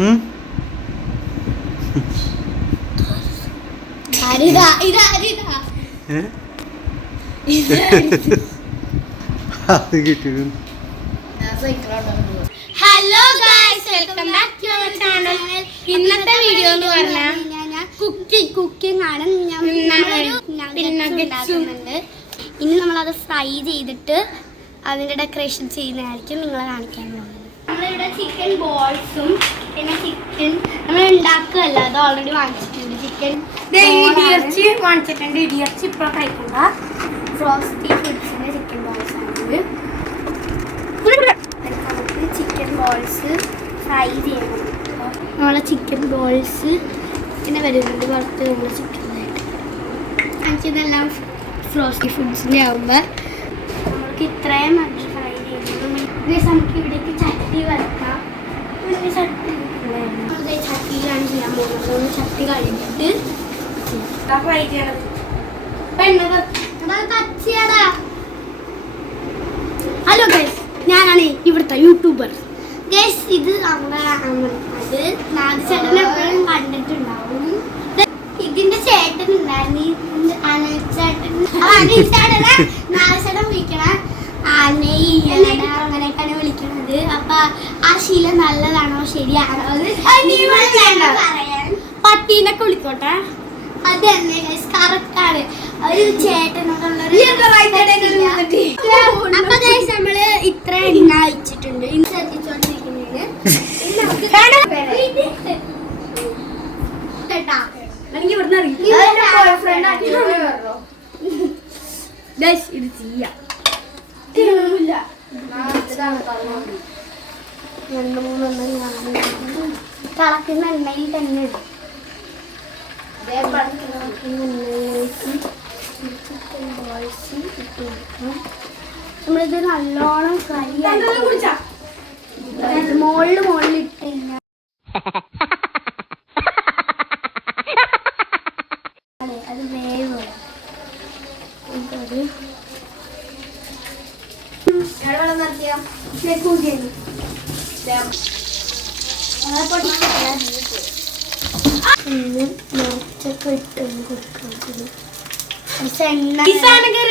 Hello guys, welcome back to our channel. ഇന്നത്തെ video എന്ന് പറഞ്ഞാൽ കുക്കിംഗ് ആണ്. ഇനി നമ്മളത് ഫ്രൈ ചെയ്തിട്ട് അതിൻ്റെ ഡെക്കറേഷൻ ചെയ്യുന്നതായിരിക്കും നിങ്ങളെ കാണിക്കാൻ പോകുന്നത്. നമ്മളിവിടെ ചിക്കൻ ബോൾസും പിന്നെ ചിക്കൻ നമ്മൾ ഉണ്ടാക്കുകയല്ല, അത് ഓൾറെഡി വാങ്ങിച്ചിട്ടുണ്ട്. ചിക്കൻ ഇടിയർച്ചി വാങ്ങിച്ചിട്ടുണ്ട്. ഇടിയർച്ചി ഇപ്പോൾ കഴിക്കണ്ട. ഫ്രോസ്റ്റി ഫുഡ്സിൻ്റെ ചിക്കൻ ബോൾസ് ആണ്. ചിക്കൻ ബോൾസ് ഫ്രൈ ചെയ്യണം. നമ്മളെ ചിക്കൻ ബോൾസ് ഇങ്ങനെ വരുന്നുണ്ട് പുറത്ത്. നമ്മളെ ചിക്കനായിട്ട് കാണിച്ചതെല്ലാം ഫ്രോസ്റ്റി ഫുഡ്സിൻ്റെ ആകുമ്പോൾ നമ്മൾക്ക് ഇത്രയും മതി ഫ്രൈ ചെയ്യുന്നത്. നമുക്ക് ഇവിടേക്ക് ചട്ടി വരക്കാം. ചട്ടിയിലാണ് ചെയ്യാൻ പോകുന്നത്. ചട്ടി കഴിഞ്ഞിട്ട് ഫ്രൈ ചെയ്യണം. ഹലോ ഗൈസ്, ഞാനാണ് ഇവിടുത്തെ യൂട്യൂബർ. ഗൈസ്, ഇത് നമ്മുടെ അത് നാഗചേട്ടൻ എപ്പോഴും കണ്ടിട്ടുണ്ടാവും. ഇതിന്റെ ചേട്ടൻ ഉണ്ടായിരുന്നു, നാഗചേട്ടൻ വിളിക്കണ അങ്ങനെയൊക്കെയാണ് വിളിക്കണത്. അപ്പൊ ആ ശീലം നല്ലതാണോ ശരിയാണോ പറയാൻ പട്ടീനൊക്കെ വിളിക്കോട്ടെ. അത് തന്നെ ഗൈസ്, കറക്റ്റ് ആണ്. ഒരു ചേട്ടനോടുള്ളൊരു അപ്പൊ ഗൈസ് നമ്മള് ഇത്ര എണ്ണ അയച്ചിട്ടുണ്ട്. ഇന്ന് ശ്രദ്ധിച്ചോണ്ടിരിക്കുന്നതിന് ഇത് ചെയ്യാം. രണ്ട് മൂന്നെണ്ണം കളക്കുന്ന എണ്ണയിൽ തന്നെ ഇടും. നമ്മളിത് നല്ലോണം ഫ്രൈ മുകളിൽ ഇട്ടില്ല. അത് വേവ്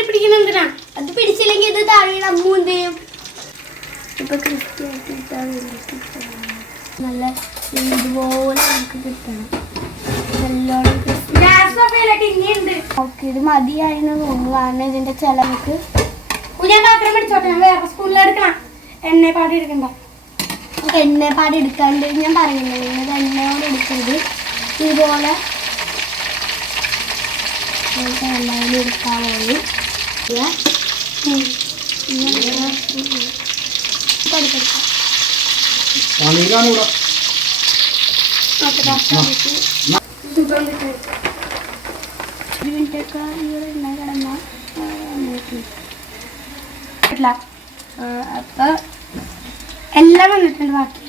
പിടിക്കുന്നെന്തിനാ? അത് പിടിച്ചില്ലെങ്കിൽ ഇത് താഴെ അമ്മൂന്ത് ചെയ്യും. ഇപ്പൊ ക്രിസ്റ്റിയായിട്ട് നല്ല ഇതുപോലെ നമുക്ക് കിട്ടണം. നല്ലോണം ഓക്കെ, ഇത് മതിയായിരുന്നു തോന്നുന്നു. കാരണം ഇതിന്റെ ചിലവർക്ക് ഞാൻ പാത്രം പിടിച്ചോട്ടെ. ഞാൻ വേറെ സ്കൂളിലെടുക്കണം. എണ്ണപ്പാടി എടുക്കണ്ട. എണ്ണപ്പാടി എടുക്കാണ്ട് ഞാൻ പറയുന്നത് ഇത് എണ്ണയോടെ എടുക്കരുത്. ഇതുപോലെ എണ്ണയിൽ എടുക്കാൻ പോയി അപ്പൊ എല്ലാം വന്നിട്ടുണ്ട്. ബാക്കി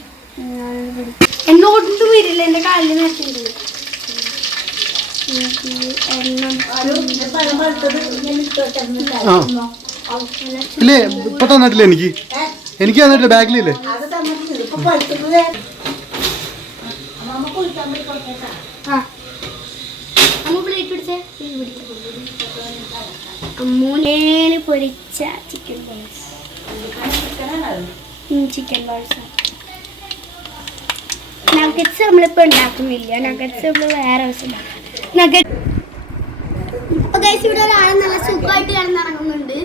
എന്നോട്ടും വരില്ല. എന്റെ കാലിൽ നിർത്തിയിട്ടുണ്ട്. ഇല്ലേ ഇപ്പൊ തന്നിട്ടില്ല. എനിക്ക് തന്നിട്ടില്ല. ബാഗിലില്ലേ? അമ്മൂനേല് പൊരിച്ച chicken balls. Chicken balls nuggets നമ്മളിപ്പോൾ ഉണ്ടാക്കുന്നില്ല. നഗറ്റ്സ് നമ്മൾ വേറെ ദിവസം നഗറ്റ്. ഇപ്പോൾ ഗൈസ് ഇവിടെ ഒരാൾ നല്ല സുഖമായിട്ട് കിടന്നിറങ്ങുന്നുണ്ട്.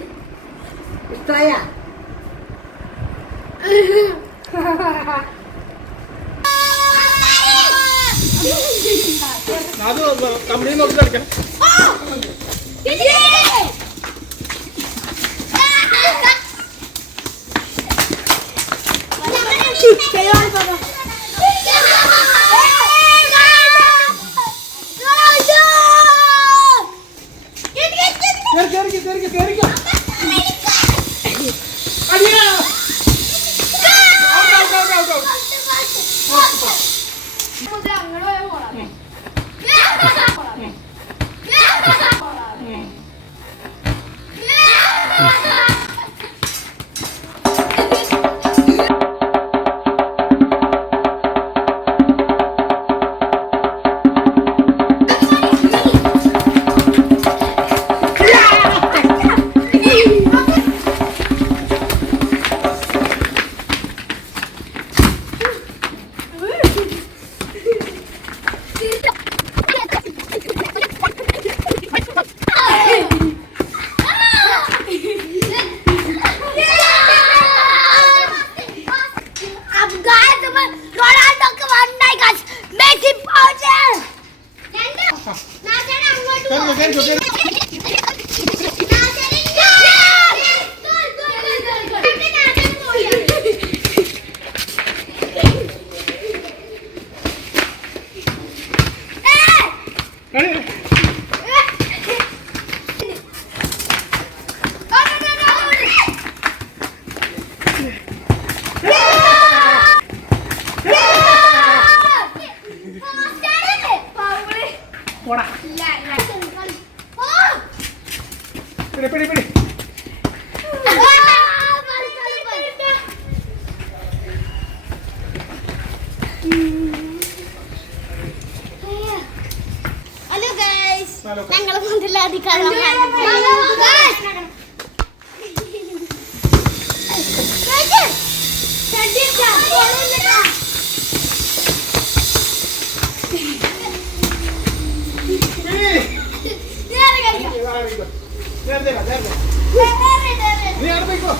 നീ അവിടെ പോയിക്കോ.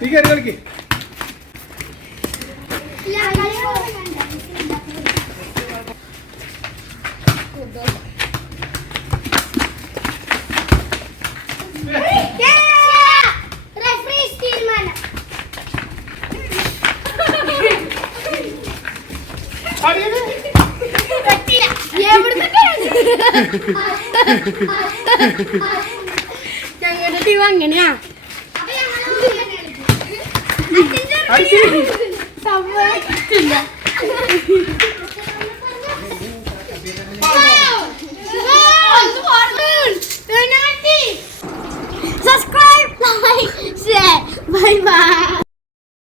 നീ കയറി കളിക്ക്. ഞങ്ങളുടെ ടീം അങ്ങനെയാ. അടിച്ച്. സംഭവം